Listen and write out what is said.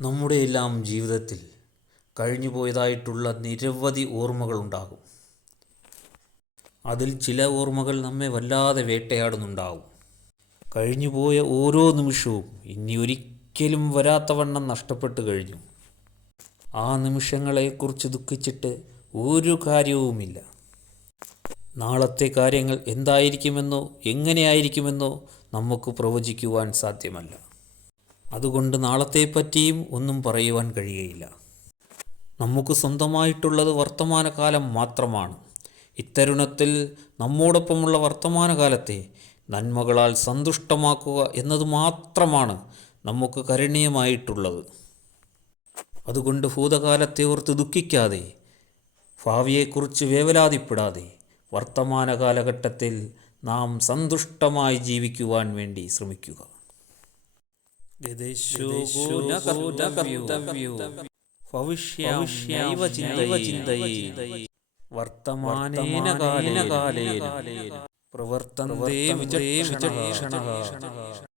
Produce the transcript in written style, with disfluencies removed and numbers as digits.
നമ്മുടെ എല്ലാം ജീവിതത്തിൽ കഴിഞ്ഞുപോയതായിട്ടുള്ള നിരവധി ഓർമ്മകളുണ്ടാകും. അതിൽ ചില ഓർമ്മകൾ നമ്മെ വല്ലാതെ വേട്ടയാടുന്നുണ്ടാവും. കഴിഞ്ഞുപോയ ഓരോ നിമിഷവും ഇനി ഒരിക്കലും വരാത്തവണ്ണം നഷ്ടപ്പെട്ടു കഴിഞ്ഞു. ആ നിമിഷങ്ങളെക്കുറിച്ച് ദുഃഖിച്ചിട്ട് ഒരു കാര്യവുമില്ല. നാളത്തെ കാര്യങ്ങൾ എന്തായിരിക്കുമെന്നോ എങ്ങനെയായിരിക്കുമെന്നോ നമുക്ക് പ്രവചിക്കുവാൻ സാധ്യമല്ല. അതുകൊണ്ട് നാളത്തെപ്പറ്റിയും ഒന്നും പറയുവാൻ കഴിയുകയില്ല. നമുക്ക് സ്വന്തമായിട്ടുള്ളത് വർത്തമാനകാലം മാത്രമാണ്. ഇത്തരുണത്തിൽ നമ്മോടൊപ്പമുള്ള വർത്തമാനകാലത്തെ നന്മകളാൽ സന്തുഷ്ടമാക്കുക എന്നത് മാത്രമാണ് നമുക്ക് കരണീയമായിട്ടുള്ളത്. അതുകൊണ്ട് ഭൂതകാലത്തെ ഓർത്ത് ദുഃഖിക്കാതെ, ഭാവിയെക്കുറിച്ച് വേവലാതിപ്പെടാതെ വർത്തമാന കാലഘട്ടത്തിൽ നാം സന്തുഷ്ടമായി ജീവിക്കുവാൻ വേണ്ടി ശ്രമിക്കുക. വർത്തമാനേന കാലേന പ്രവർത്തന്തേ വിചക്ഷണഃ.